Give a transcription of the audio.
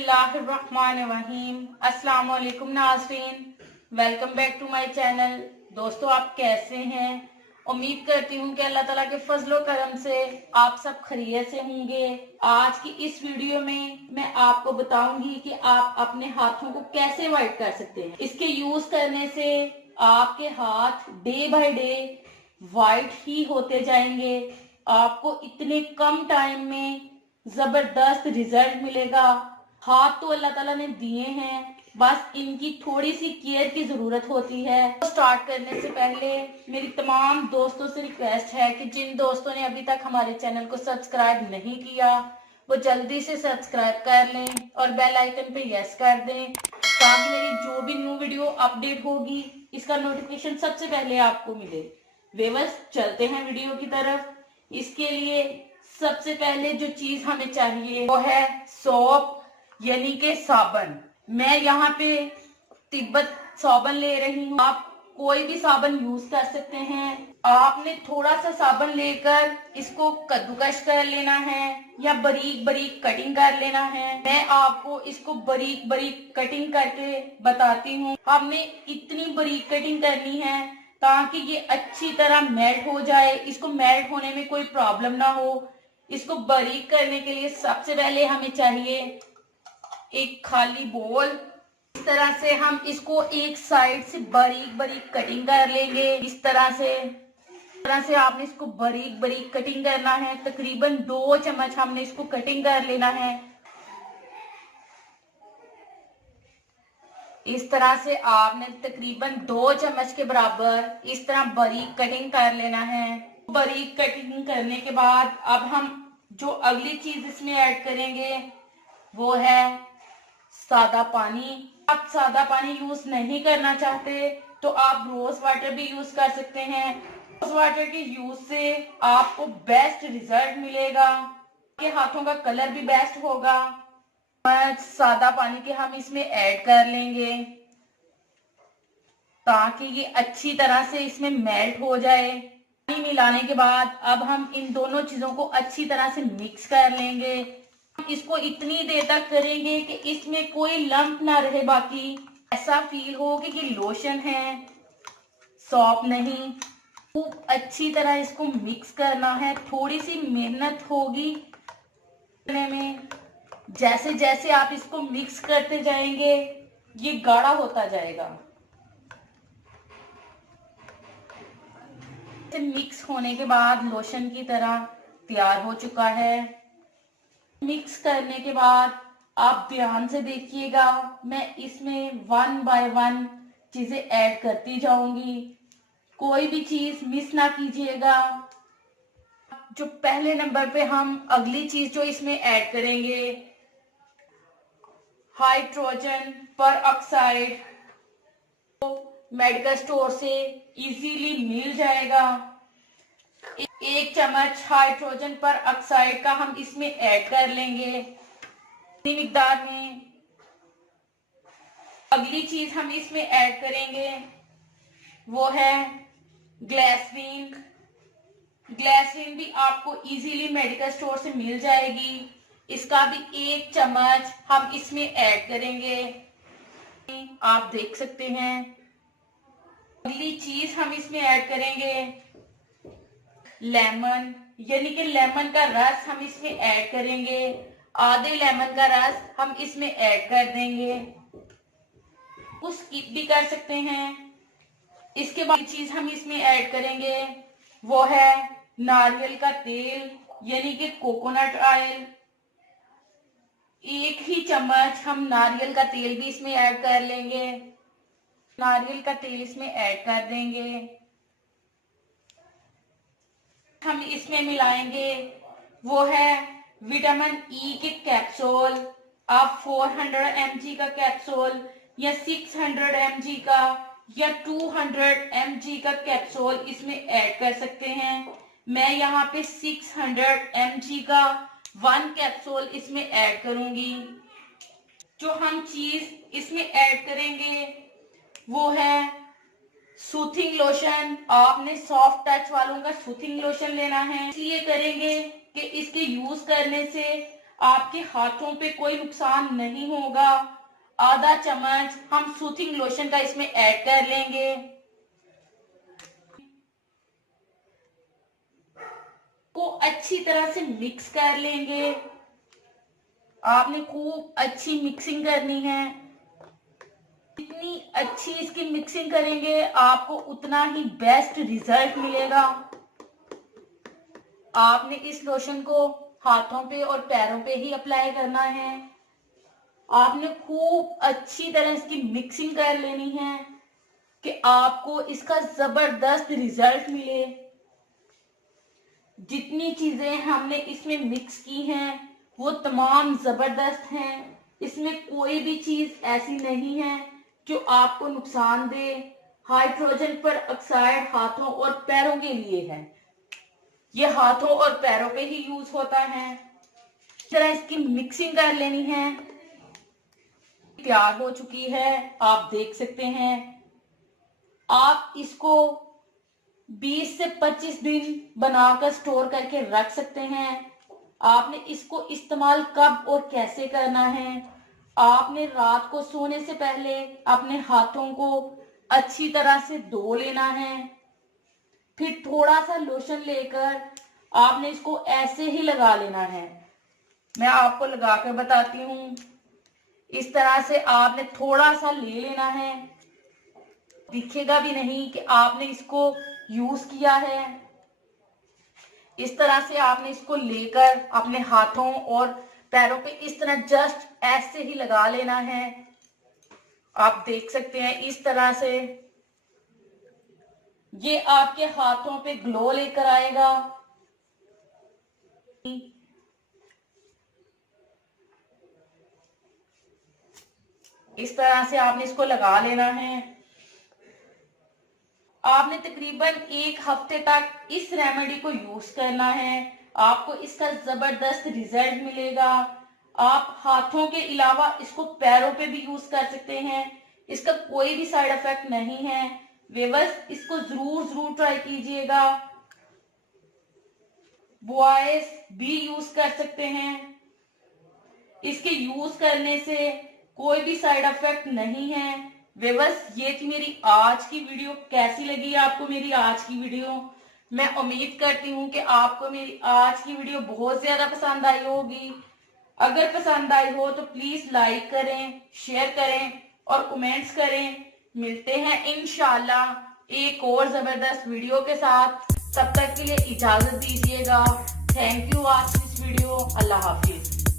बिस्मिल्लाहिर्रहमानिर्रहीम। अस्सलाम वालेकुम नाज़रीन, welcome back to my channel. दोस्तों, आप कैसे हैं? उम्मीद करती हूँ कि अल्लाह ताला के फजलो करम से आप सब खैरियत से होंगे। आज की इस वीडियो में मैं आपको बताऊंगी कि आप अपने हाथों को कैसे वाइट कर सकते हैं। इसके यूज करने से आपके हाथ डे बाय डे वाइट ही होते जाएंगे। आपको इतने कम टाइम में जबरदस्त रिजल्ट मिलेगा। हाथ तो अल्लाह ताला ने दिए हैं, बस इनकी थोड़ी सी केयर की जरूरत होती है। तो स्टार्ट करने से पहले मेरी तमाम दोस्तों से रिक्वेस्ट है कि जिन दोस्तों ने अभी तक हमारे चैनल को सब्सक्राइब नहीं किया वो जल्दी से सब्सक्राइब कर लें और बेल आइकन पे यस कर दें, ताकि मेरी जो भी न्यू वीडियो अपडेट होगी इसका नोटिफिकेशन सबसे पहले आपको मिले। व्यूअर्स, चलते हैं वीडियो की तरफ। इसके लिए सबसे पहले जो चीज हमें चाहिए वो है सोप, यानी के साबन। मैं यहाँ पे तिब्बत साबन ले रही हूँ। आप कोई भी साबन यूज कर सकते हैं। आपने थोड़ा सा साबन लेकर इसको कद्दूकश कर लेना है या बारीक बारीक कटिंग कर लेना है। मैं आपको इसको बारीक बारीक कटिंग करके बताती हूँ। हमने इतनी बारीक कटिंग करनी है ताकि ये अच्छी तरह मेल्ट हो जाए, इसको मेल्ट होने में कोई प्रॉब्लम ना हो। इसको बारीक करने के लिए सबसे पहले हमें चाहिए एक खाली बोल। इस तरह से हम इसको एक साइड से बारीक बारीक कटिंग कर लेंगे। इस तरह से आपने इसको बारीक बारीक कटिंग करना है। तकरीबन 2 चम्मच हमने इसको कटिंग कर लेना है। इस तरह से आपने तकरीबन 2 चम्मच के बराबर इस तरह बारीक कटिंग कर लेना है। बारीक कटिंग करने के बाद अब हम जो अगली चीज इसमें ऐड करेंगे वो है सादा पानी। आप सादा पानी यूज नहीं करना चाहते तो आप रोज वाटर भी यूज कर सकते हैं। रोज वाटर के यूज से आपको बेस्ट रिजल्ट मिलेगा, आपके हाथों का कलर भी बेस्ट होगा। सादा पानी के हम इसमें ऐड कर लेंगे ताकि ये अच्छी तरह से इसमें मेल्ट हो जाए। पानी मिलाने के बाद अब हम इन दोनों चीजों को अच्छी तरह से मिक्स कर लेंगे। इसको इतनी देर तक करेंगे कि इसमें कोई लंप ना रहे, बाकी ऐसा फील हो कि ये लोशन है, सॉप नहीं। खूब अच्छी तरह इसको मिक्स करना है। थोड़ी सी मेहनत होगी करने में। जैसे जैसे आप इसको मिक्स करते जाएंगे ये गाढ़ा होता जाएगा। मिक्स होने के बाद लोशन की तरह तैयार हो चुका है। मिक्स करने के बाद आप ध्यान से देखिएगा, मैं इसमें 1 बाय 1 चीजें ऐड करती जाऊंगी। कोई भी चीज मिस ना कीजिएगा। जो पहले नंबर पे हम अगली चीज जो इसमें ऐड करेंगे हाइड्रोजन पर ऑक्साइड, मेडिकल स्टोर से इजीली मिल जाएगा। 1 चम्मच हाइड्रोजन पर ऑक्साइड का हम इसमें ऐड कर लेंगे इतनी मिकदार में। अगली चीज हम इसमें ऐड करेंगे वो है ग्लिसरीन। ग्लिसरीन भी आपको इजीली मेडिकल स्टोर से मिल जाएगी। इसका भी 1 चम्मच हम इसमें ऐड करेंगे, आप देख सकते हैं। अगली चीज हम इसमें ऐड करेंगे लेमन, यानी कि लेमन का रस हम इसमें ऐड करेंगे। आधे लेमन का रस हम इसमें ऐड कर देंगे। उस स्किप भी कर सकते हैं। इसके बाद चीज हम इसमें ऐड करेंगे वो है नारियल का तेल, यानी कि कोकोनट ऑयल। 1 ही चम्मच हम नारियल का तेल भी इसमें ऐड कर लेंगे। नारियल का तेल इसमें ऐड कर देंगे। हम इसमें मिलाएंगे वो है विटामिन ई के कैप्सूल। आप 400 mg का कैप्सूल या 600 mg का या 200 mg का कैप्सूल इसमें ऐड कर सकते हैं। मैं यहाँ पे 600 mg का 1 कैप्सूल इसमें ऐड करूंगी। जो हम चीज इसमें ऐड करेंगे वो है सूथिंग लोशन। आपने सॉफ्ट टच वालों का सूथिंग लोशन लेना है। इसलिए करेंगे कि इसके यूज करने से आपके हाथों पे कोई नुकसान नहीं होगा। आधा चम्मच हम सूथिंग लोशन का इसमें ऐड कर लेंगे। को अच्छी तरह से मिक्स कर लेंगे। आपने खूब अच्छी मिक्सिंग करनी है। जितनी अच्छी इसकी मिक्सिंग करेंगे आपको उतना ही बेस्ट रिजल्ट मिलेगा। आपने इस लोशन को हाथों पे और पैरों पे ही अप्लाई करना है। आपने खूब अच्छी तरह इसकी मिक्सिंग कर लेनी है कि आपको इसका जबरदस्त रिजल्ट मिले। जितनी चीजें हमने इसमें मिक्स की हैं वो तमाम जबरदस्त हैं। इसमें कोई भी चीज ऐसी नहीं है जो आपको नुकसान दे। हाइड्रोजन पर ऑक्साइड हाथों और पैरों के लिए है। ये हाथों और पैरों पे ही यूज होता है। इस तरह इसकी मिक्सिंग कर लेनी है। तैयार हो चुकी है, आप देख सकते हैं। आप इसको 20 से 25 दिन बनाकर स्टोर करके रख सकते हैं। आपने इसको इस्तेमाल कब और कैसे करना है, आपने रात को सोने से पहले अपने हाथों को अच्छी तरह से धो लेना है। फिर थोड़ा सा लोशन लेकर आपने इसको ऐसे ही लगा लेना है। मैं आपको लगाकर बताती हूँ। इस तरह से आपने थोड़ा सा ले लेना है। दिखेगा भी नहीं कि आपने इसको यूज किया है। इस तरह से आपने इसको लेकर अपने हाथों और पैरों पे इस तरह जस्ट ऐसे ही लगा लेना है। आप देख सकते हैं इस तरह से ये आपके हाथों पे ग्लो लेकर आएगा। इस तरह से आपने इसको लगा लेना है। आपने तकरीबन 1 हफ्ते तक इस रेमेडी को यूज करना है। आपको इसका जबरदस्त रिजल्ट मिलेगा। आप हाथों के अलावा इसको पैरों पे भी यूज कर सकते हैं। इसका कोई भी साइड इफेक्ट नहीं है। व्यूअर्स, इसको जरूर ट्राई कीजिएगा। बॉयज भी यूज कर सकते हैं। इसके यूज करने से कोई भी साइड इफेक्ट नहीं है। व्यूअर्स, ये थी मेरी आज की वीडियो। कैसी लगी आपको मेरी आज की वीडियो? मैं उम्मीद करती हूँ कि आपको मेरी आज की वीडियो बहुत ज्यादा पसंद आई होगी। अगर पसंद आई हो तो प्लीज लाइक करें, शेयर करें और कमेंट्स करें। मिलते हैं इंशाल्लाह एक और जबरदस्त वीडियो के साथ। तब तक के लिए इजाजत दीजिएगा। थैंक यू आज की इस वीडियो। अल्लाह हाफिज।